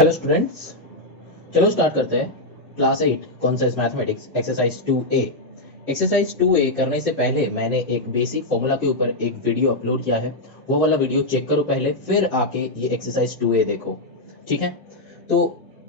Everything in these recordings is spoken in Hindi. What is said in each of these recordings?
हेलो स्टूडेंट्स, चलो स्टार्ट करते हैं। Class 8 concept mathematics exercise 2A। Exercise 2A करने से पहले मैंने एक बेसिक फॉर्मूला के ऊपर एक वीडियो अपलोड किया है, वो वाला वीडियो चेक करो पहले, फिर आके ये एक्सरसाइज 2A देखो, ठीक है। तो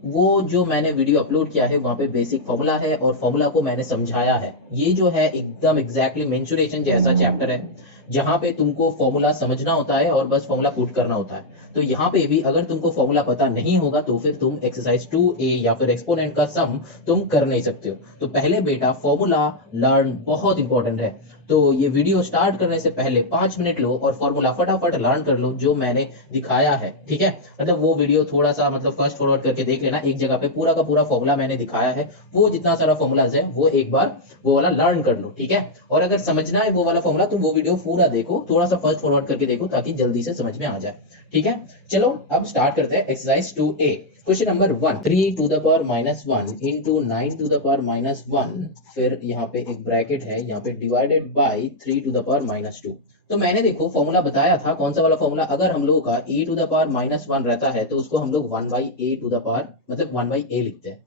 वो जो मैंने वीडियो अपलोड किया है वहाँ पे बेसिक फॉर्मूला है और फॉर्मूला को मैंने समझाया है। ये जो है एकदम एग्जैक्टली मेंसुरेशन जैसा चैप्टर है, जहाँ पे तुमको फॉर्मूला समझना होता है और बस फॉर्मूला पुट करना होता है। तो यहाँ पे भी अगर तुमको फॉर्मूला पता नहीं होगा तो फिर तुम एक्सरसाइज 2A या फिर एक्सपोनेंट का सम तुम कर नहीं सकते हो। तो पहले बेटा फॉर्मूला लर्न बहुत इंपॉर्टेंट है। तो ये वीडियो स्टार्ट करने से पहले 5 मिनट लो और फॉर्मूला फटाफट लर्न कर लो जो मैंने दिखाया है, ठीक है। मतलब वो वीडियो थोड़ा सा मतलब फास्ट फॉरवर्ड करके देख लेना, एक जगह पे पूरा का पूरा फॉर्मूला मैंने दिखाया है, वो जितना सारा फॉर्मूलाज है वो एक बार वो वाला लर्न कर लो, ठीक है। और अगर समझना है वो वाला फॉर्मूला तुम वो वीडियो पूरा देखो, थोड़ा सा फास्ट फॉरवर्ड करके देखो ताकि जल्दी से समझ में आ जाए, ठीक है। चलो अब स्टार्ट करते हैं exercise 2A। Question number 1, 3 to the power -1 into 9 to the power -1, फिर यहाँ पे एक ब्रैकेट है, यहाँ पे divided by 3 to the power -2। तो मैंने देखो फॉर्मूला बताया था कौन सा वाला फॉर्मूला, अगर हम लोगों का e टू द पावर -1 रहता है तो उसको हम लोग 1 by a to the power मतलब 1 बाई a लिखते हैं।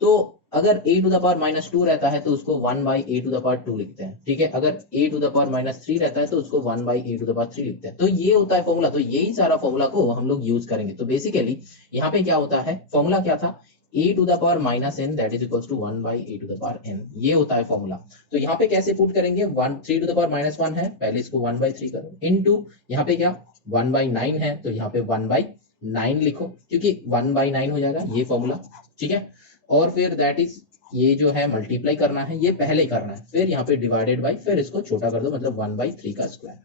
तो अगर a टू द पावर -2 रहता है तो उसको 1 by a to the power 2 लिखते हैं, ठीक है। अगर a टू द पावर -3 रहता है तो उसको 1 by a to the power 3 लिखते हैं। तो ये होता है फॉर्मूला। तो यही सारा फॉर्मूला को हम लोग यूज करेंगे। तो बेसिकली यहाँ पे क्या होता है, फॉर्मूला क्या था, a to the power -n that is equals to 1 by a to the power n, ये होता है फॉर्मूला। तो यहाँ पे कैसे पुट करेंगे, 3 टू द पावर -1 है, पहले इसको 1 बाई 3 करो, इनटू यहाँ पे क्या 1 बाई 9 है तो यहाँ पे 1 बाई 9 लिखो, क्योंकि 1 बाई 9 हो जाएगा ये फॉर्मूला, ठीक है। और फिर दैट इज ये जो है मल्टीप्लाई करना है, ये पहले करना है, फिर यहाँ पे डिवाइडेड बाई, फिर इसको छोटा कर दो मतलब 1 बाई 3 का स्क्वायर।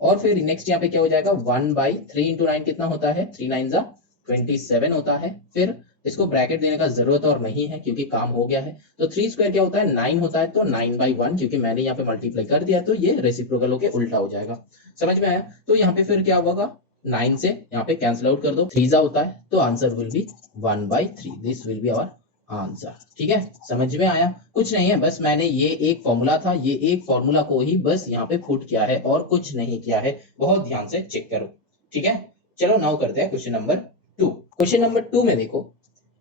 और फिर नेक्स्ट यहाँ पे क्या हो जाएगा, 1 बाई 3 इंटू 9 कितना होता है, 3 9 जा 27 होता है। फिर इसको ब्रैकेट देने का जरूरत और नहीं है क्योंकि काम हो गया है। तो 3 स्क्वायर क्या होता है, 9 होता है, तो 9 बाई 1 क्योंकि मैंने यहाँ पे मल्टीप्लाई कर दिया तो ये रेसिप्रोकल होके उल्टा हो जाएगा। समझ में आया। तो यहाँ पे फिर क्या होगा, 9 से यहाँ पे कैंसिल आउट कर दो, 3 जा होता है, तो answer will be 1 by 3। This will be our answer, ठीक है। समझ में आया। कुछ नहीं है, बस मैंने ये एक फॉर्मूला था, ये एक फॉर्मूला को ही बस यहाँ पे पुट किया है और कुछ नहीं किया है। बहुत ध्यान से चेक करो, ठीक है। चलो नाउ करते हैं क्वेश्चन नंबर 2। क्वेश्चन नंबर 2 में देखो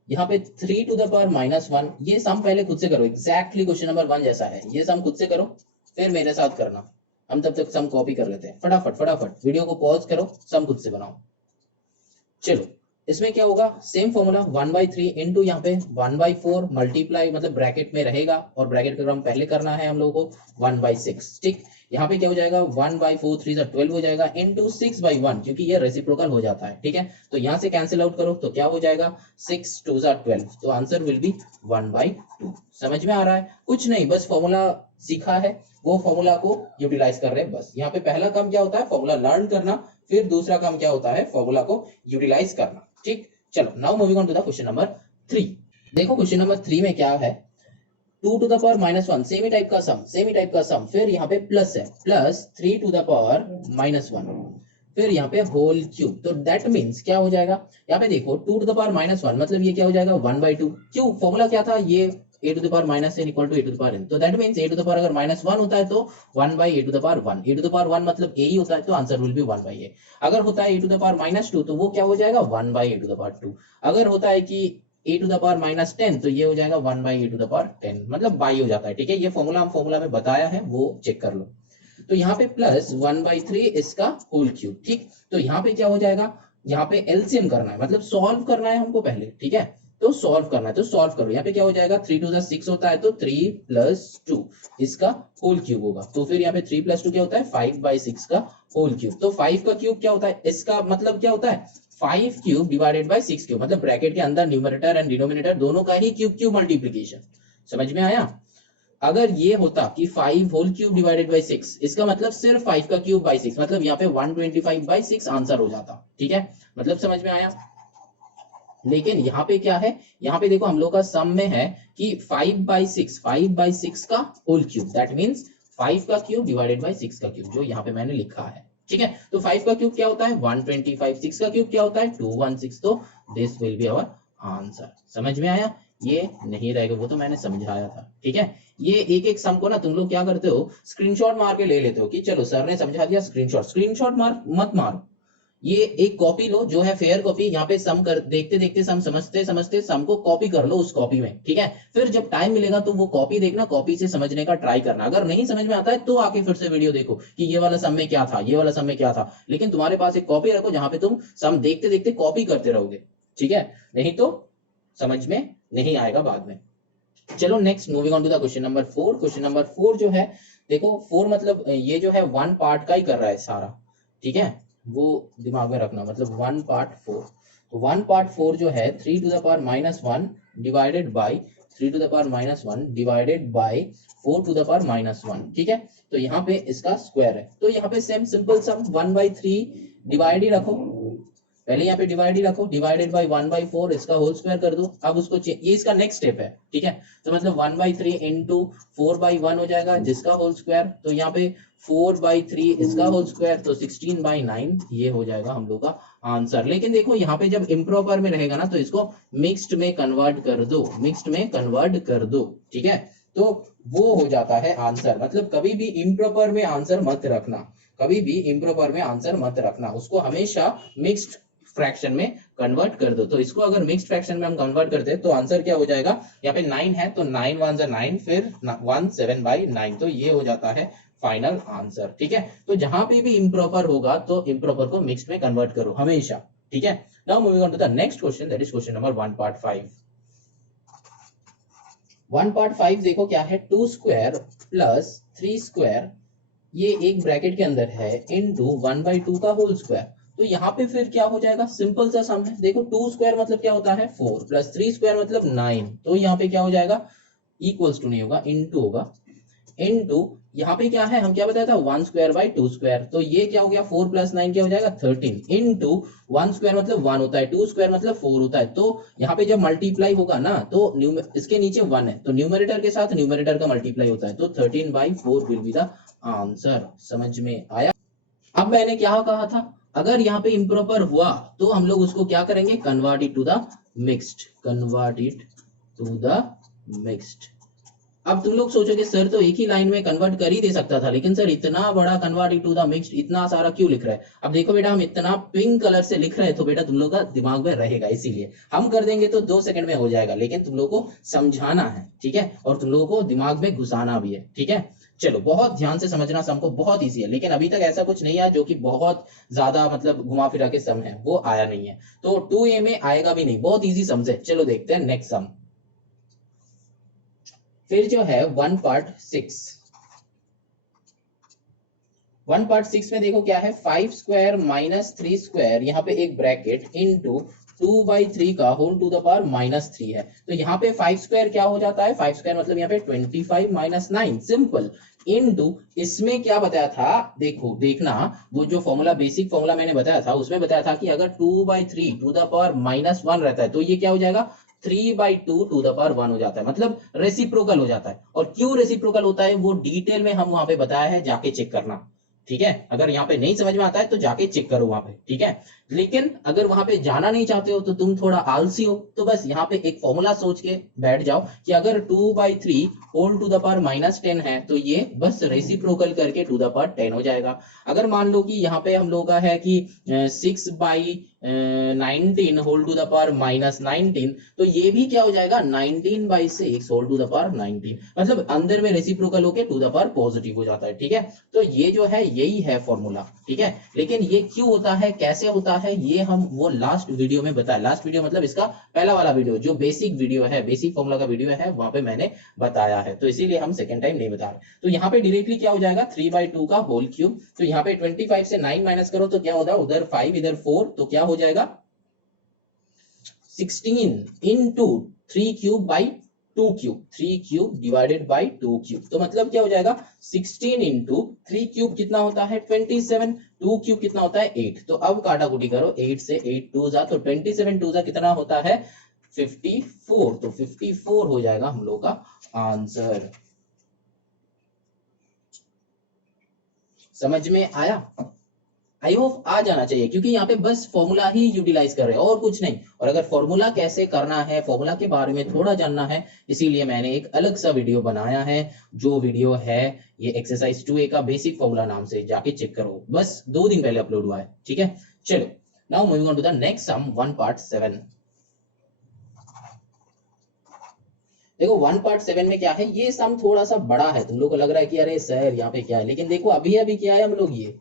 यहाँ पे 3 टू द पावर -1, ये सम पहले खुद से करो, एग्जैक्टली क्वेश्चन नंबर 1 जैसा है, ये सम खुद से करो, फिर मेरे साथ करना। हम तब तक सम कॉपी कर लेते हैं, फटाफट फटाफट वीडियो को पॉज करो, सम खुद से बनाओ। चलो इसमें क्या होगा, सेम फॉर्मूला 1 बाई 3 इंटू यहाँ पे 1 बाई 4 मल्टीप्लाई मतलब ब्रैकेट में रहेगा और ब्रैकेट का क्रम पहले करना है हम लोगों को 1 बाई 6, ठीक। यहाँ पे क्या हो जाएगा, 1 बाई 4 3 12 हो जाएगा इंटू 6 बाई 1 क्योंकि ये रेसिप्रोकल हो जाता है, ठीक है। तो यहाँ से कैंसिल आउट करो तो क्या हो जाएगा, 6 2 12, तो आंसर विल बी 1 बाई 2। समझ में आ रहा है। कुछ नहीं, बस फॉर्मूला सीखा है, वो फॉर्मूला को यूटिलाइज कर रहे हैं बस। यहाँ पे पहला काम क्या होता है, फॉर्मूला लर्न करना, फिर दूसरा काम क्या होता है, फॉर्मूला को यूटिलाइज करना, ठीक। चलो now moving on to the question number 3। देखो क्वेश्चन नंबर 3 में क्या है, 2 to the power -1 semi type का सम, सेमी टाइप का सम, फिर यहाँ पे प्लस है, प्लस 3 टू द पावर -1, फिर यहाँ पे होल क्यूब। तो दैट मीन्स क्या हो जाएगा, यहाँ पे देखो 2 टू द पावर -1 मतलब ये क्या हो जाएगा 1 बाई 2। क्यों, फॉर्मूला क्या था, ये a to the power -n equal to a to the power n। तो that means a to the power अगर -1 होता है तो 1 by a to the power 1, a to the power 1 मतलब a ही होता है तो answer will be 1 by a। अगर होता है a टू द पावर -2 तो वो क्या हो जाएगा 1 by a to the power 2। अगर होता है कि a टू द पावर -10 तो ये हो जाएगा 1 by a to the power 10, मतलब बाई हो जाता है, ठीक है। ये फॉर्मूला हम फॉर्मूला में बताया है, वो चेक कर लो। तो यहाँ पे प्लस 1 बाई 3 इसका होल क्यूब, ठीक। तो यहाँ पे क्या हो जाएगा, यहाँ पे एलसीएम करना है, मतलब सॉल्व करना है हमको पहले, ठीक है। तो सॉल्व करना है तो सॉल्व करो। यहाँ पे क्या हो जाएगा, 3 टू 6 होता है तो 3 प्लस 2 इसका होल क्यूब होगा। तो फिर यहाँ पे 3 प्लस 2 क्या होता है 5 बाई 6 का होल क्यूब। तो 5 का क्यूब क्या होता है, इसका मतलब क्या होता है 5 क्यूब डिवाइडेड बाई 6 क्यूब, मतलब ब्रैकेट के अंदर न्यूमरेटर एंड डिनोमिनेटर दोनों का ही क्यूब क्यूब मल्टीप्लीकेशन। समझ में आया। अगर ये होता कि 5 होल क्यूब डिवाइडेड बाई 6, इसका मतलब सिर्फ 5 का क्यूब बाई 6, मतलब यहाँ पे 125/6 आंसर हो जाता। ठीक है, मतलब समझ में आया। लेकिन यहाँ पे क्या है, यहाँ पे देखो हम लोग का सम में है कि 5/6 का होल क्यूब, दैट मीन्स 5 का क्यूब डिवाइडेड बाई 6 का क्यूब, जो यहाँ पे मैंने लिखा है। ठीक है, तो 5 का क्यूब क्या होता है 125, 6 का क्यूब क्या होता है 216, तो this will be our answer. समझ में आया, ये नहीं रहेगा, वो तो मैंने समझाया था। ठीक है, ये एक एक सम को ना तुम लोग क्या करते हो, स्क्रीनशॉट मार के ले लेते हो कि चलो सर ने समझा दिया, स्क्रीनशॉट मार मत मारो, ये एक कॉपी लो जो है फेयर कॉपी, यहाँ पे सम कर देखते देखते सम समझते समझते सम को कॉपी कर लो उस कॉपी में। ठीक है, फिर जब टाइम मिलेगा तो वो कॉपी देखना, कॉपी से समझने का ट्राई करना, अगर नहीं समझ में आता है तो आके फिर से वीडियो देखो कि ये वाला सम में क्या था, ये वाला सम में क्या था, लेकिन तुम्हारे पास एक कॉपी रखो जहां पे तुम सम देखते देखते कॉपी करते रहोगे। ठीक है, नहीं तो समझ में नहीं आएगा बाद में। चलो next, moving on to the question number 4। Question number 4 जो है, देखो 4 मतलब ये जो है 1 पार्ट का ही कर रहा है सारा। ठीक है, वो दिमाग में रखना, मतलब 1 पार्ट 4, तो 1 पार्ट 4 जो है 3 to the power -1 divided by 3 to the power -1 divided by 4 to the power -1। ठीक है, तो यहाँ पे इसका स्क्वायर है, तो यहाँ पे सेम सिंपल सम 1/3 डिवाइड ही रखो, पहले यहाँ पे डिवाइड ही रखो, डिवाइडेड बाई 1/4 इसका होल स्क्वायर कर दो। अब उसको ये इसका नेक्स्ट स्टेप है। ठीक है, तो मतलब 1/3 इंटू 4/1 हो जाएगा जिसका होल स्क्वायर, तो यहाँ पे 4/3 इसका होल स्क्वायर, तो 16/9 ये हो जाएगा हम लोग का आंसर। लेकिन देखो यहाँ पे जब इम्प्रॉपर में रहेगा ना तो इसको मिक्स्ड में कन्वर्ट कर दो, मिक्स्ड में कन्वर्ट कर दो। ठीक है, तो वो हो जाता है आंसर। मतलब कभी भी इम्प्रॉपर में आंसर मत रखना, कभी भी इम्प्रॉपर में आंसर मत रखना, उसको हमेशा मिक्स्ड फ्रैक्शन में कन्वर्ट कर दो। तो इसको अगर मिक्स्ड फ्रैक्शन में हम कन्वर्ट करते हैं तो आंसर क्या हो जाएगा, यहाँ पे 9 है तो 9 1 9, फिर 1 7/9, तो ये हो जाता है फाइनल आंसर। ठीक है, तो जहां पे भी इम्प्रॉपर होगा तो इम्प्रॉपर को मिक्स्ड में कन्वर्ट करो हमेशा। ठीक है, now moving on to the next question, that is question number 1 part 5। 1 part 5 देखो क्या है, 2 स्क्वायर प्लस 3 स्क्वायर, ये एक ब्रैकेट के अंदर है, इनटू 1/2 का होल स्क्वायर। तो यहाँ पे फिर क्या हो जाएगा, सिंपल सा सम है। देखो 2 स्क्वायर मतलब क्या होता है 4, प्लस 3 स्क्वायर मतलब 9, तो यहाँ पे क्या हो जाएगा, इक्वल्स टू नहीं होगा, इनटू होगा, इनटू यहाँ पे क्या है, हम क्या बताया था 1 स्क्वायर बाई 2 स्क्वायर, तो ये क्या हो गया 4 + 9 क्या हो जाएगा 13, इनटू 1 स्क्वायर मतलब 1 होता है, 2 स्क्वायर मतलब 4 होता है। तो यहाँ पे जब मल्टीप्लाई होगा ना तो इसके नीचे 1 है तो न्यूमरेटर के साथ न्यूमरेटर का मल्टीप्लाई होता है, तो 13/4 विल बी द आंसर। समझ में आया। अब मैंने क्या कहा था, अगर यहाँ पे इम्प्रॉपर हुआ तो हम लोग उसको क्या करेंगे, convert it to the mixed, convert it to the mixed. अब तुम लोग सोचोगे सर तो एक ही लाइन में कन्वर्ट कर ही दे सकता था, लेकिन सर इतना बड़ा convert it to the mixed इतना सारा क्यों लिख रहा है। अब देखो बेटा, हम इतना पिंक कलर से लिख रहे हैं तो बेटा तुम लोग का दिमाग में रहेगा, इसीलिए हम कर देंगे तो 2 सेकंड में हो जाएगा, लेकिन तुम लोग को समझाना है। ठीक है, और तुम लोगों को दिमाग में घुसाना भी है। ठीक है, चलो बहुत ध्यान से समझना, सम को बहुत इजी है, लेकिन अभी तक ऐसा कुछ नहीं है जो कि बहुत ज्यादा मतलब घुमा फिरा के सम है, वो आया नहीं है, तो 2A में आएगा भी नहीं, बहुत इजी सम है। चलो देखते हैं नेक्स्ट सम। फिर जो है 1 पार्ट 6, 1 पार्ट 6 में देखो क्या है, 5 स्क्वायर माइनस 3 स्क्वायर, यहाँ पे एक ब्रैकेट इनटू 2/3 का होल टू द पावर -3 है। तो यहाँ पे 5 स्क्वायर क्या हो जाता है, 5 स्क्वायर मतलब यहाँ पे 25 - 9, सिंपल, इनटू इसमें क्या बताया था, देखो देखना, वो जो फॉर्मूला बेसिक फॉर्मूला मैंने बताया था उसमें बताया था कि अगर 2/3 टू द पावर -1 रहता है तो ये क्या हो जाएगा 3/2 टू द पावर 1 हो जाता है, मतलब रेसिप्रोकल हो जाता है। और क्यों रेसिप्रोकल होता है वो डिटेल में हम वहां पे बताया है, जाके चेक करना। ठीक है, अगर यहाँ पे नहीं समझ में आता है तो जाके चेक करो वहां पे। ठीक है, लेकिन अगर वहां पे जाना नहीं चाहते हो तो तुम थोड़ा आलसी हो, तो बस यहाँ पे एक फॉर्मूला सोच के बैठ जाओ कि अगर 2/3 होल टू द पावर -10 है तो ये बस रेसिप्रोकल करके टू द पावर 10 हो जाएगा। अगर मान लो कि यहाँ पे हम लोग का है कि 6/19 होल टू द पावर -19, तो ये भी क्या हो जाएगा 19/6 होल टू द पावर 19, मतलब अंदर में रेसिप्रोकल होके टू द पावर पॉजिटिव हो जाता है। ठीक है, तो ये जो है यही है फॉर्मूला। ठीक है, लेकिन ये क्यों होता है, कैसे होता है, ये हम वो लास्ट वीडियो में बताया, लास्ट वीडियो मतलब इसका पहला वाला वीडियो जो बेसिक वीडियो है, बेसिक फॉर्मूला का वीडियो है, वहां पे मैंने बताया है, तो इसीलिए हम सेकंड टाइम नहीं बता रहे। तो यहाँ पे डायरेक्टली क्या हो जाएगा 3/2 का होल क्यूब, तो यहाँ पे 25 से 9 माइनस करो तो क्या होगा, उधर 5 इधर 4, तो क्या हो जाएगा 16 into 3 cube by 2 cube, 3 cube divided by 2 cube, तो मतलब क्या हो जाएगा 16 इंटू 3 क्यूब कितना होता है 27, 2 क्यूब कितना होता है 8। तो अब काटाकुटी करो, 8 से 8 टू जा, तो 27 टू जा कितना होता है 54, तो 54 हो जाएगा हम लोग का आंसर। समझ में आया? आई होप आ जाना चाहिए, क्योंकि यहाँ पे बस फॉर्मूला ही यूटिलाइज कर रहे हैं और कुछ नहीं। और अगर फॉर्मूला कैसे करना है, फॉर्मूला के बारे में थोड़ा जानना है, इसीलिए मैंने एक अलग सा वीडियो बनाया है। जो वीडियो है ये एक्सरसाइज 2A का बेसिक फॉर्मूला नाम से, जाके चेक करो, बस 2 दिन पहले अपलोड हुआ है। ठीक है, चलो now moving on to the next sum 1 part 7। देखो 1 पार्ट 7 में क्या है, ये सम थोड़ा सा बड़ा है, तुम लोग को लग रहा है कि अरे सर यहाँ पे क्या है, लेकिन देखो अभी अभी किया है हम लोग ये,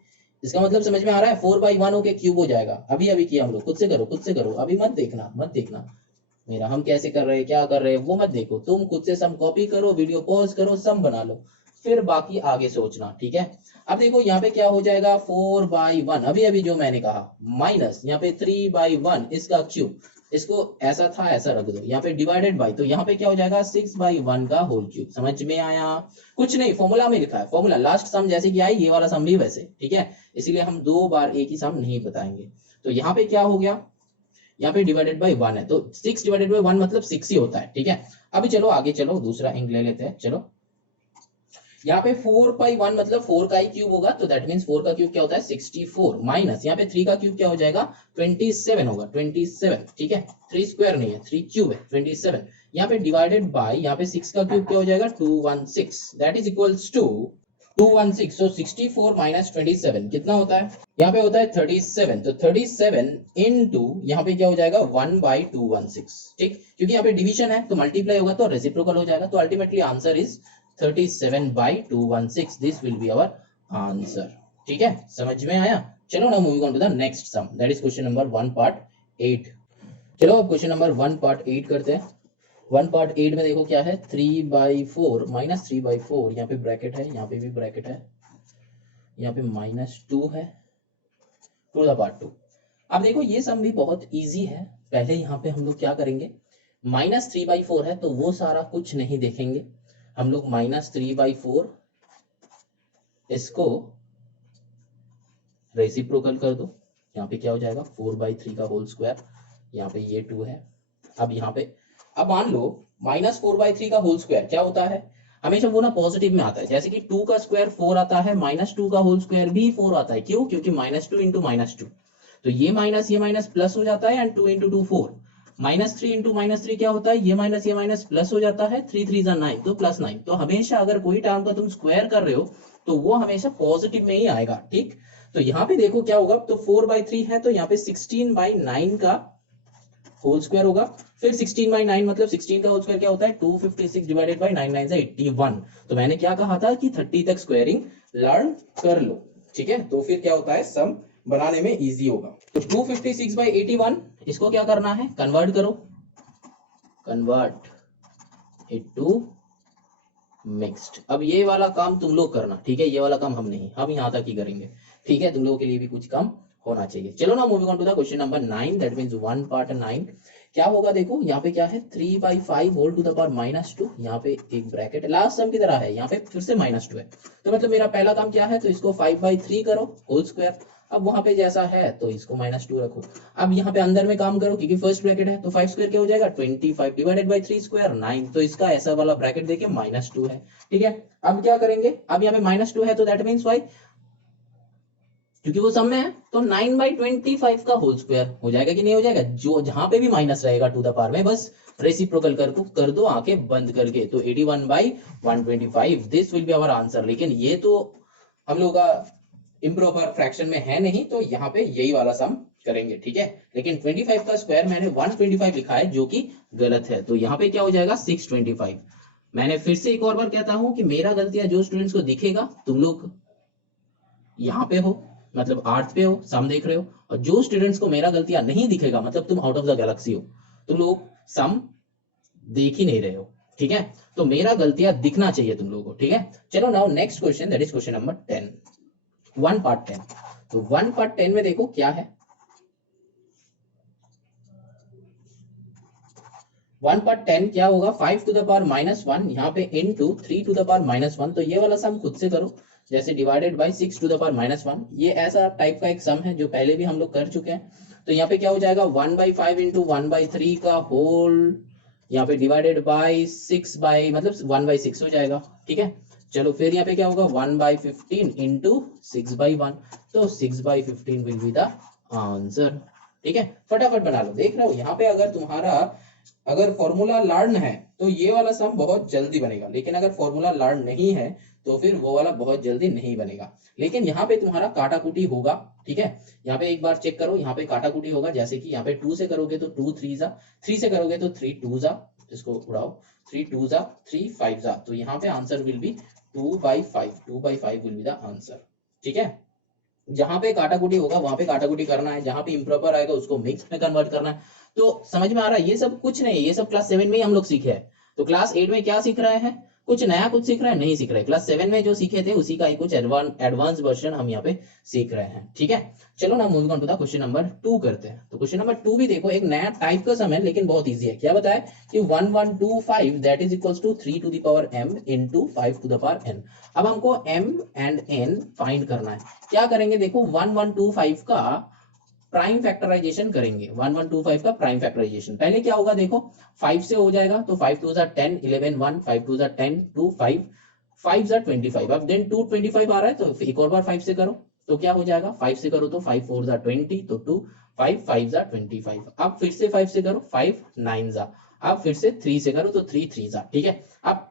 इसका मतलब समझ में आ रहा है 4/1 होके क्यूब हो जाएगा। अभी अभी किया हम लोग, खुद से करो, खुद से करो, अभी मत देखना, मत देखना मेरा हम कैसे कर रहे हैं क्या कर रहे हैं वो मत देखो, तुम खुद से सम कॉपी करो, वीडियो पॉज करो, सम बना लो, फिर बाकी आगे सोचना। ठीक है, अब देखो यहाँ पे क्या हो जाएगा 4/1, अभी अभी जो मैंने कहा, माइनस यहाँ पे 3/1 इसका क्यूब, इसको ऐसा था ऐसा रख दो, यहाँ पे डिवाइडेड बाई, तो यहाँ पे क्या हो जाएगा 6/1 का होल क्यूब। समझ में आया? कुछ नहीं, फॉर्मूला में लिखा है, फॉर्मूला लास्ट सम जैसे कि आई ये वाला सम भी वैसे। ठीक है, इसीलिए हम 2 बार एक ही सम नहीं बताएंगे। तो यहाँ पे क्या हो गया, यहाँ पे डिवाइडेड बाई 1 है, तो 6 डिवाइडेड बाई 1 मतलब 6 ही होता है। ठीक है, अभी चलो आगे चलो, दूसरा इंक ले लेते हैं। चलो यहाँ पे 4/1 मतलब 4 का ही क्यूब होगा, तो दैट मींस 4 का क्यूब क्या होता है 64, माइनस यहाँ पे 3 का क्यूब क्या हो जाएगा 27 होगा, 27। ठीक है, 3 स्क्वायर नहीं है, 3 क्यूब है 27। यहाँ पे डिवाइडेड बाय, यहाँ पे 6 का क्यूब क्या हो जाएगा 216, that is equals to 216। So 64 minus 27 कितना होता है, यहाँ पे होता है 37, तो 37 इनटू यहाँ पे क्या हो जाएगा 1/216। ठीक, क्योंकि यहाँ पे डिवीजन है तो मल्टीप्लाई होगा तो रेसिप्रोकल हो जाएगा, तो ultimately answer is 37/216, this will be our answer. ठीक है, समझ में आया? चलो now moving on to the next sum, that is question number 1 part 8। चलो अब क्वेश्चन नंबर 1 पार्ट 8 करते हैं। 1 पार्ट 8 में देखो क्या है 3/4 माइनस 3/4, यहाँ पे ब्रैकेट है, यहाँ पे भी ब्रैकेट है, यहाँ पे -2 है, टू द पार्ट 2। अब देखो ये सम भी बहुत इजी है। पहले यहाँ पे हम लोग क्या करेंगे, -3/4 है तो वो सारा कुछ नहीं देखेंगे हम लोग, -3/4 इसको रेसिप्रोकल कर दो, यहाँ पे क्या हो जाएगा 4/3 का होल स्क्वायर, यहाँ पे ये 2 है। अब यहाँ पे अब मान लो -4/3 का होल स्क्वायर क्या होता है, हमेशा वो ना पॉजिटिव में आता है, जैसे कि 2 का स्क्वायर 4 आता है, -2 का होल स्क्वायर भी 4 आता है। क्यों? क्योंकि -2 इंटू -2, तो ये माइनस प्लस हो जाता है, एंड 2 इंटू 2 4, -3 इंटू -3 क्या होता है, ये माइनस प्लस हो जाता है, 3 3 9, तो +9। तो हमेशा अगर कोई टर्म का तुम स्क्वायर कर रहे हो तो वो हमेशा पॉजिटिव में ही आएगा। ठीक, तो यहाँ पे देखो क्या होगा, तो 4/3 है तो यहाँ पे 16/9 का होल स्क्वायर होगा, फिर 16/9 मतलब 16 का होल स्क्वायर क्या होता है 256 डिवाइडेड बाय 9 9 81। तो मैंने क्या कहा था कि 30 तक स्क्वायरिंग लर्न कर लो। ठीक है, तो फिर क्या होता है सम बनाने में इजी होगा। तो 256/81 इसको क्या करना है, कन्वर्ट करो, कन्वर्ट इट टू मिक्स्ड। अब ये वाला काम तुम लोग करना, ठीक है, ये वाला काम हम नहीं, हम यहाँ तक ही करेंगे। ठीक है, तुम लोगों के लिए भी कुछ कम होना चाहिए। चलो ना moving on to the question number 9, that means 1 part 9। क्या होगा देखो, यहाँ पे क्या है 3/5 होल टू द पावर -2, यहाँ पे एक ब्रैकेट लास्ट सम की तरह है, यहाँ पे फिर से -2 है, तो मतलब मेरा पहला काम क्या है, तो इसको 5/3 करो होल स्क्वायर। अब वहां पे जैसा है तो इसको -2 रखो। अब यहाँ पे अंदर में काम करो, क्योंकि फर्स्ट ब्रैकेट है, तो 5 स्क्वायर क्या हो जाएगा 25 डिवाइडेड बाई 3 स्क्वायर 9, तो इसका ऐसा वाला ब्रैकेट देके -2 है। ठीक है, अब क्या करेंगे, अब यहाँ पे -2 है तो दैट मीन्स वाई, क्योंकि वो सम में है, तो 9/25 का होल स्क्वायर हो जाएगा कि नहीं हो जाएगा, जो जहां पे भी माइनस रहेगा टू द पावर में बस रेसिप्रोकल कर दो आंखें बंद करके, तो 81/125, this will be our answer. लेकिन ये तो हम लोग का इम्प्रॉपर फ्रैक्शन में है नहीं, तो यहाँ पे यही वाला सम करेंगे। ठीक है, लेकिन 25 का स्क्वायर मैंने 125 लिखा है जो कि गलत है, तो यहाँ पे क्या हो जाएगा 625। मैंने फिर से एक और बार कहता हूं कि मेरा गलतियां जो स्टूडेंट्स को दिखेगा, तुम लोग यहाँ पे हो मतलब आर्थ पे हो, सम देख रहे हो, और जो स्टूडेंट्स को मेरा गलतियां नहीं दिखेगा मतलब तुम आउट ऑफ द गैलेक्सी हो, तुम लोग सम देख ही नहीं रहे हो। ठीक है, तो मेरा गलतियां दिखना चाहिए तुम लोगों को। ठीक है, चलो now next question, that is question number 10, 1 part 10। तो 1 पार्ट 10 में देखो क्या है, 1 पर 10 क्या होगा, 5 टू द पावर -1 यहाँ पे इनटू 3 टू द पावर -1। तो ये वाला सम खुद से करो, जैसे divided by 6 to the power -1। ये ऐसा टाइप का एक सम है जो पहले भी हम लोग कर चुके हैं। तो यहाँ पे क्या हो जाएगा, 1/5 इंटू 1/3 का होल यहाँ पे डिवाइडेड बाय 6 बाई मतलब 1/6 हो जाएगा। ठीक है, चलो फिर यहाँ पे क्या होगा, 1/15 इंटू 6/1। तो 6/15 विल बी द आंसर। ठीक है, फटाफट बना लो। देख रहे हो यहाँ पे अगर तुम्हारा अगर फॉर्मूला लर्न है तो ये वाला सम बहुत जल्दी बनेगा, लेकिन अगर फॉर्मूला लर्न नहीं है तो फिर वो वाला बहुत जल्दी नहीं बनेगा। लेकिन यहाँ पे तुम्हारा काटाकुटी होगा। ठीक है, यहाँ पे एक बार चेक करो, यहाँ पे काटाकुटी होगा। जैसे कि यहाँ पे 2 से करोगे तो 2 3 जा, 3 से करोगे तो 3 2 जा, इसको उड़ाओ, 3 2 जा, 3 5 जा। तो यहाँ पे answer will B 2/5, 2/5 will be the answer. ठीक है, जहां पे काटाकुटी होगा वहां पे काटाकुटी करना है, जहां पे इम्प्रॉपर आएगा उसको मिक्स में कन्वर्ट करना है। तो समझ में आ रहा है, ये सब कुछ नहीं, ये सब क्लास 7 में ही हम लोग सीखे हैं। तो क्लास 8 में क्या सीख रहे हैं, कुछ नया कुछ सीख रहे हैं, नहीं सीख रहे। क्लास 7 में जो सीखे थे उसी का ही कुछ एडवांस वर्जन हम यहाँ पे सीख रहे हैं। ठीक है, चलो ना move on to the question number 2 करते हैं। तो क्वेश्चन नंबर 2 भी देखो, एक नया टाइप का सम है लेकिन बहुत इजी है। क्या बताया कि 1125 that is equals to 3 to the power m into 5 to the power n। अब हमको m एंड n फाइंड करना है। क्या करेंगे, देखो 1125 का प्राइम फैक्टराइजेशन करेंगे। 1125 का प्राइम फैक्टराइजेशन पहले क्या होगा, देखो 5 से हो जाएगा तो 5 2 10, 11 1, 5 2 10, 2 5, 5 25। अब देन 225 आ रहा है तो एक और बार 5 से करो तो क्या हो जाएगा, 5 से करो तो 5 4 20, तो 2 5 5 25। अब फिर से 5 से करो, 5 9 जा। अब फिर से 3 से करो तो 3 3 जा। ठीक है, अब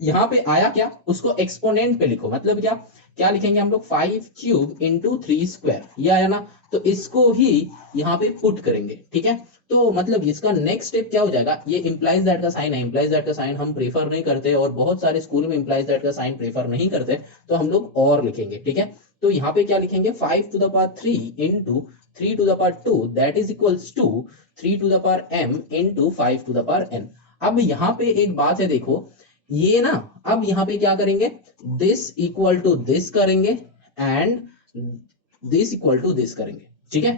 यहाँ पे आया क्या, उसको एक्सपोनेंट पे लिखो। मतलब क्या क्या लिखेंगे हम लोग, 5 क्यूब इंटू 3 स्क्वायर, ये आया ना। तो इसको ही यहाँ पे पुट करेंगे। ठीक है, तो मतलब इसका नेक्स्ट स्टेप क्या हो जाएगा, ये इंप्लाइज दैट का साइन है। इंप्लाइज दैट का साइन हम प्रेफर नहीं करते और बहुत सारे स्कूल में इंप्लाइज दैट का साइन प्रेफर नहीं करते, तो हम लोग और लिखेंगे। ठीक है, तो यहाँ पे क्या लिखेंगे, 5 to the power 3 into 3 to the power 2 that is equals to 3 to the power m into 5 to the power n। अब यहाँ पे एक बात है, देखो ये ना, अब यहाँ पे क्या करेंगे, दिस इक्वल टू दिस करेंगे and this equal to this करेंगे। ठीक है,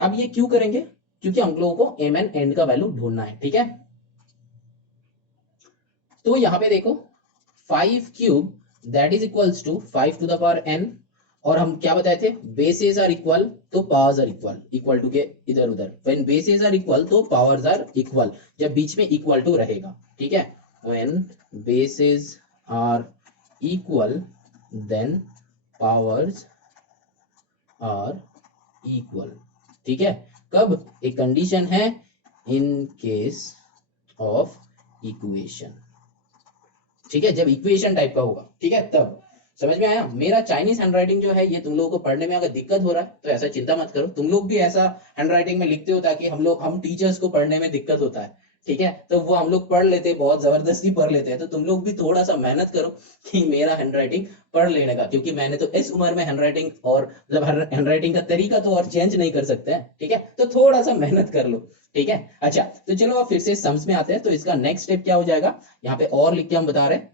अब ये क्यों करेंगे, क्योंकि हम लोगों को m एंड n का वैल्यू ढूंढना है। ठीक है, तो यहाँ पे देखो 5 cube that is equals to 5 to the power n, और हम क्या बताए थे, बेसेस आर इक्वल तो powers are equal, equal to के इधर उधर। व्हेन बेसेस आर इक्वल तो पावर्स आर इक्वल, जब बीच में इक्वल टू रहेगा। ठीक है, when bases are equal then powers are equal। ठीक है, कब, एक कंडीशन है in case of equation। ठीक है, जब इक्वेशन टाइप का होगा। ठीक है, तब समझ में आया। मेरा चाइनीज हैंडराइटिंग जो है ये तुम लोगों को पढ़ने में अगर दिक्कत हो रहा है तो ऐसा चिंता मत करो, तुम लोग भी ऐसा हैंडराइटिंग में लिखते हो ताकि हम टीचर्स को पढ़ने में दिक्कत होता है। ठीक है, तो वो हम लोग पढ़ लेते हैं, बहुत जबरदस्ती पढ़ लेते हैं। तो तुम लोग भी थोड़ा सा मेहनत करो कि मेरा हैंडराइटिंग पढ़ लेने का, क्योंकि मैंने तो इस उम्र में हैंडराइटिंग और मतलब हैंडराइटिंग का तरीका तो और चेंज नहीं कर सकते हैं। ठीक है, तो थोड़ा सा मेहनत कर लो। ठीक है, अच्छा तो चलो अब फिर से सम्स में आते हैं। तो इसका नेक्स्ट स्टेप क्या हो जाएगा, यहाँ पे और लिख के हम बता रहे हैं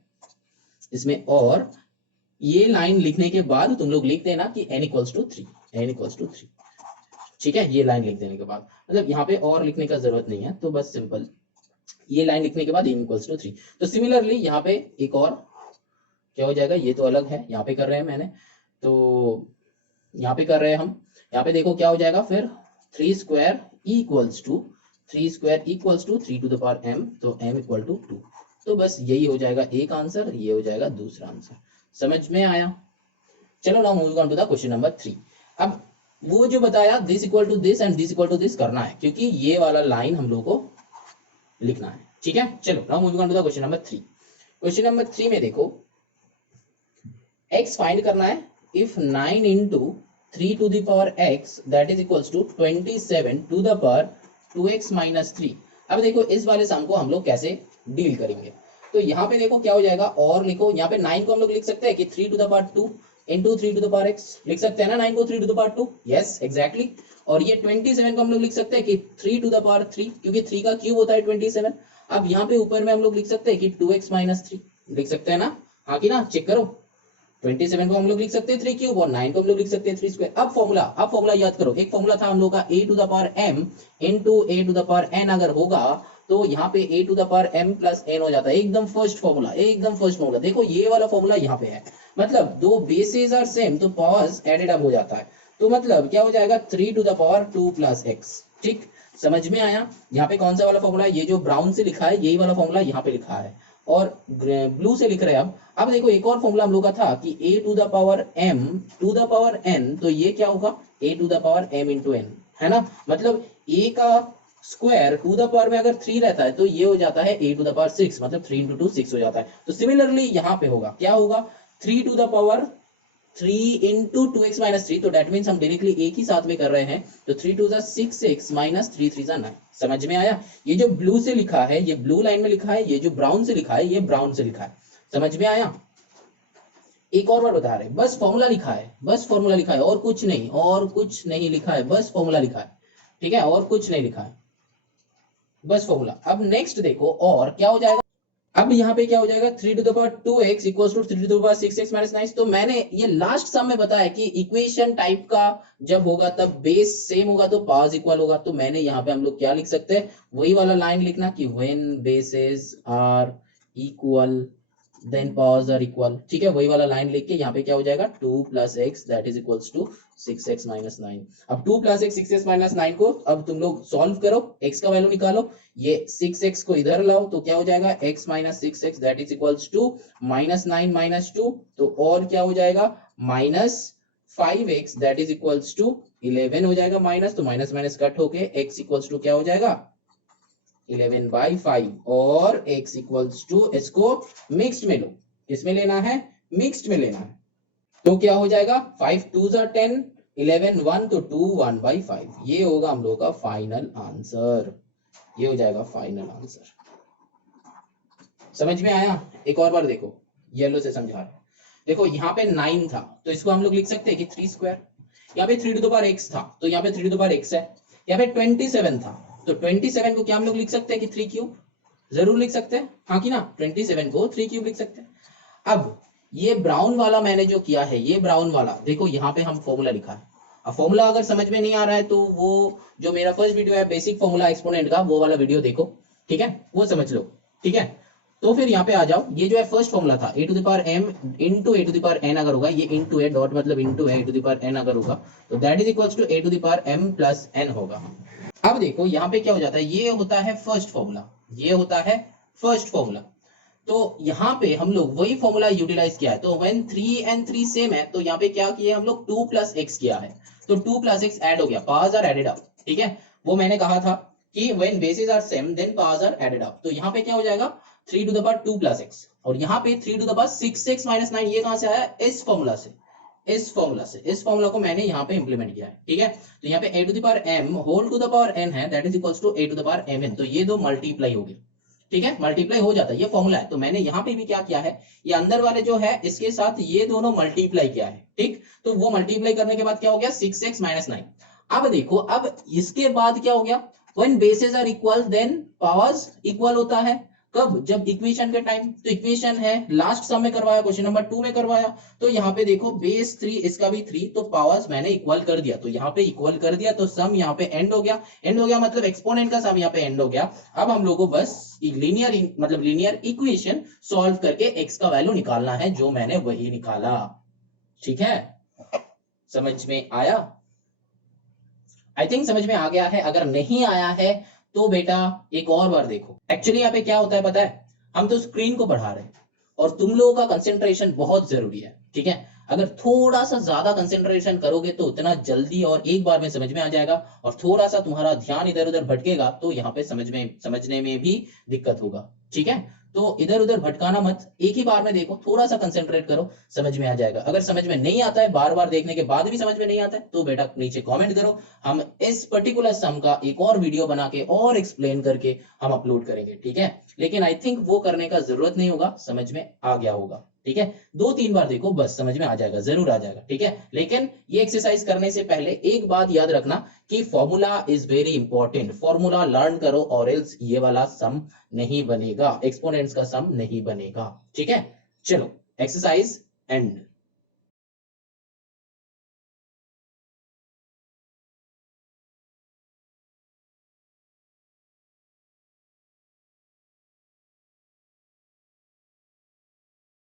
इसमें, और ये लाइन लिखने के बाद तुम लोग लिख देना कि n equals to 3, n equals to 3। ठीक है, ये लाइन लिख देने के बाद मतलब यहाँ पे और लिखने का जरूरत नहीं है, तो बस सिंपल ये लाइन लिखने के बाद n इक्वल्स टू 3। तो सिमिलरली यहाँ पे एक और क्या हो जाएगा, ये तो अलग है, यहाँ पे कर रहे हैं मैंने, तो यहाँ पे कर रहे हैं हम। यहाँ पे देखो क्या हो जाएगा फिर, 3 square equals to 3 square equals to 3 to the power m, तो m इक्वल टू 2। तो बस यही हो जाएगा एक आंसर, ये हो जाएगा दूसरा आंसर। समझ में आया। चलो now moving on to the question number 3। अब वो जो बताया this equal to this and this equal to this करना है, क्योंकि ये वाला लाइन हम लोग को लिखना है। ठीक है, चलो now moving on to the question number 3। Question number 3 में देखो x फाइंड करना है। If 9 into 3 to the power x that is equals to 27 to the power 2x minus 3। अब देखो इस वाले सम को हम लोग कैसे डील करेंगे। तो यहाँ पे देखो क्या हो जाएगा, और लिखो यहाँ पे 9 को हम लोग लिख सकते हैं कि 3 to the power 2 into 3 to the power x, लिख सकते हैं ना 9 को 3 to the power 2, yes exactly. और ये 27 को हम लोग लिख सकते हैं कि 3 टू द पावर 3, क्योंकि 3 का क्यूब होता है 27। अब यहाँ पे ऊपर में हम लोग लिख सकते हैं कि 2x माइनस 3, लिख सकते हैं ना, हाँ कि ना, चेक करो 27 को हम लोग लिख सकते हैं 3 क्यूब और 9 को हम लोग लिख सकते हैं 3 स्क्वायर। अब फॉर्मूला याद करो, एक फॉर्मूला था हम लोग का a to the power m into a to the power n अगर होगा तो यहाँ पे a to the power m plus n हो जाता है। एकदम फर्स्ट फॉर्मूला देखो, ये वाला फॉर्मूला यहाँ पे है, मतलब दो बेसेस आर सेम तो पावर्स एडेड अप हो जाता है। तो मतलब क्या हो जाएगा 3 to the power 2 plus x। ठीक, समझ में आया? यहाँ पे कौन सा वाला फॉर्मूला, ये जो ब्राउन से लिखा है यही वाला फॉर्मूला यहाँ पे लिखा है और ब्लू से लिख रहे हैं। अब देखो एक और फॉर्मूला हम लोग का था कि a to the power m to the power n, तो ये क्या होगा a to the power m into n, है ना। मतलब a का स्क्वायर टू द पावर में अगर 3 रहता है तो ये हो जाता है a टू द पावर 6, मतलब 3 इंटू 2 6 हो जाता है। तो सिमिलरली यहाँ पे होगा, क्या होगा 3 to the power 3 into 2x minus 3, तो डेट मीन्स हम डायरेक्टली एक ही साथ में कर रहे हैं, तो 3 टू 6x माइनस 3 3 9। समझ में आया? ये जो ब्लू से लिखा है ये ब्लू लाइन में लिखा है, ये जो ब्राउन से लिखा है ये ब्राउन से लिखा है। समझ में आया? एक और बार बता रहे, बस फॉर्मूला लिखा है और कुछ नहीं लिखा है, बस फॉर्मूला लिखा है। ठीक है, और कुछ नहीं लिखा है, बस फॉर्मूला। अब नेक्स्ट देखो, और क्या हो जाएगा, अब यहाँ पे क्या हो जाएगा 3 to the power 2x equals to 3 to the power 6x minus 9। तो मैंने ये लास्ट सम में बताया कि इक्वेशन टाइप का जब होगा तब बेस सेम होगा तो पावर्स इक्वल होगा। तो मैंने यहाँ पे हम लोग क्या लिख सकते हैं, वही वाला लाइन लिखना कि when bases are equal then powers are equal. ठीक है, वही वाला लाइन लिख के यहाँ पे क्या हो जाएगा 2 plus x that is equals to 6x minus 9। अब 2 प्लस एक्स 6x माइनस 9 को अब तुम लोग सॉल्व करो, x का वैल्यू निकालो, ये 6x को इधर लाओ तो क्या हो जाएगा x minus 6x that is equals to minus 9 minus 2, तो और क्या हो जाएगा minus 5x that is equals to 11 हो जाएगा माइनस, तो माइनस माइनस कट होके x इक्वल्स टू क्या हो जाएगा 11/5 और x इक्वल्स टू, इसको मिक्स्ड में लो, किसमें लेना है मिक्स्ड में लेना है, तो क्या हो जाएगा 5 2s are 10 11 1 तो 2 1/5। ये होगा हम लोग का फाइनल आंसर, ये हो जाएगा फाइनल आंसर। समझ में आया? एक और बार देखो, येलो से समझा रहा, देखो यहाँ पे 9 था तो इसको हम लोग लिख सकते हैं कि 3 स्क्वायर, यहाँ पे 3 टू द पावर x था तो यहाँ पे 3 टू द पावर x है, यहाँ पे 27 था तो 27 को क्या हम लोग लिख सकते हैं कि 3 क्यूब, जरूर लिख सकते हैं, हाँ कि ना, 27 को 3 क्यूब लिख सकते हैं। अब ये ब्राउन वाला मैंने जो किया है, ये ब्राउन वाला देखो यहाँ पे हम फॉर्मूला लिखा है। अब फॉर्मूला अगर समझ में नहीं आ रहा है तो वो जो मेरा फर्स्ट वीडियो है बेसिक फॉर्मूला एक्सपोनेंट का, वो वाला वीडियो देखो, ठीक है, वो समझ लो। ठीक है, तो फिर यहाँ पे आ जाओ, ये जो है फर्स्ट फॉर्मूला था a to the power m into a to the power n अगर होगा, ये इंटू a डॉट मतलब into a to the power n अगर होगा तो that is equals to a to the power m plus n होगा। अब देखो यहाँ पे क्या हो जाता है, ये होता है फर्स्ट फॉर्मूला, ये होता है फर्स्ट फॉर्मूला, तो यहाँ पे हम लोग वही फॉर्मूला यूटिलाइज किया है। तो व्हेन 3 and 3 सेम है तो यहाँ पे क्या किया हम लोग 2 प्लस एक्स किया है, तो 2 प्लस एक्स ऐड हो गया, पावर्स आर एडेड अप। ठीक है, वो मैंने कहा था कि when basis are same then powers are added up, तो यहाँ पे क्या हो जाएगा 3 to the power 2 plus x, और यहाँ पे 3 to the power 6x minus 9, ये कहां से आया, इस फॉर्मूला से, इस फॉर्मूला को मैंने यहाँ पे इंप्लीमेंट किया है। ठीक है, तो यहाँ पे a to the power m whole to the power n है that is equals to a to the power mn, तो ये दो मल्टीप्लाई हो गए। ठीक है, मल्टीप्लाई हो जाता है, ये फॉर्मूला है। तो मैंने यहाँ पे भी क्या किया है, ये अंदर वाले जो है इसके साथ ये दोनों मल्टीप्लाई किया है। ठीक, तो वो मल्टीप्लाई करने के बाद क्या हो गया 6x माइनस 9। अब देखो, अब इसके बाद क्या हो गया, when bases are equal then powers equal होता है, कब, जब इक्वेशन के टाइम। तो इक्वेशन है लास्ट सम में करवाया, क्वेश्चन नंबर 2 में करवाया, तो यहाँ पे देखो बेस 3 इसका भी 3, तो पावर्स मैंने इक्वल कर दिया, तो यहाँ पे इक्वल कर दिया तो सम यहाँ पे एंड हो गया, मतलब एक्सपोनेंट का सम यहाँ पे एंड हो गया। अब हम लोगों को बस लीनियर इक्वेशन सॉल्व करके x का वैल्यू निकालना है, जो मैंने वही निकाला। ठीक है, समझ में आया? आई थिंक समझ में आ गया है। अगर नहीं आया है तो बेटा एक और बार देखो। एक्चुअली यहाँ पे क्या होता है पता है, हम तो स्क्रीन को बढ़ा रहे हैं और तुम लोगों का कंसेंट्रेशन बहुत जरूरी है। ठीक है, अगर थोड़ा सा ज्यादा कंसेंट्रेशन करोगे तो उतना जल्दी और एक बार में समझ में आ जाएगा, और थोड़ा सा तुम्हारा ध्यान इधर उधर भटकेगा तो यहाँ पे समझने में भी दिक्कत होगा। ठीक है, तो इधर उधर भटकाना मत, एक ही बार में देखो, थोड़ा सा कंसेंट्रेट करो, समझ में आ जाएगा। अगर समझ में नहीं आता है, बार बार देखने के बाद भी समझ में नहीं आता है, तो बेटा नीचे कमेंट करो, हम इस पर्टिकुलर सम का एक और वीडियो बना के और एक्सप्लेन करके हम अपलोड करेंगे। ठीक है, लेकिन आई थिंक वो करने का जरूरत नहीं होगा, समझ में आ गया होगा। ठीक है, 2-3 बार देखो, बस समझ में आ जाएगा, जरूर आ जाएगा। ठीक है, लेकिन ये एक्सरसाइज करने से पहले एक बात याद रखना कि formula is very important, formula learn करो और एल्स ये वाला सम नहीं बनेगा, एक्सपोनेंट्स का सम नहीं बनेगा। ठीक है, चलो एक्सरसाइज एंड।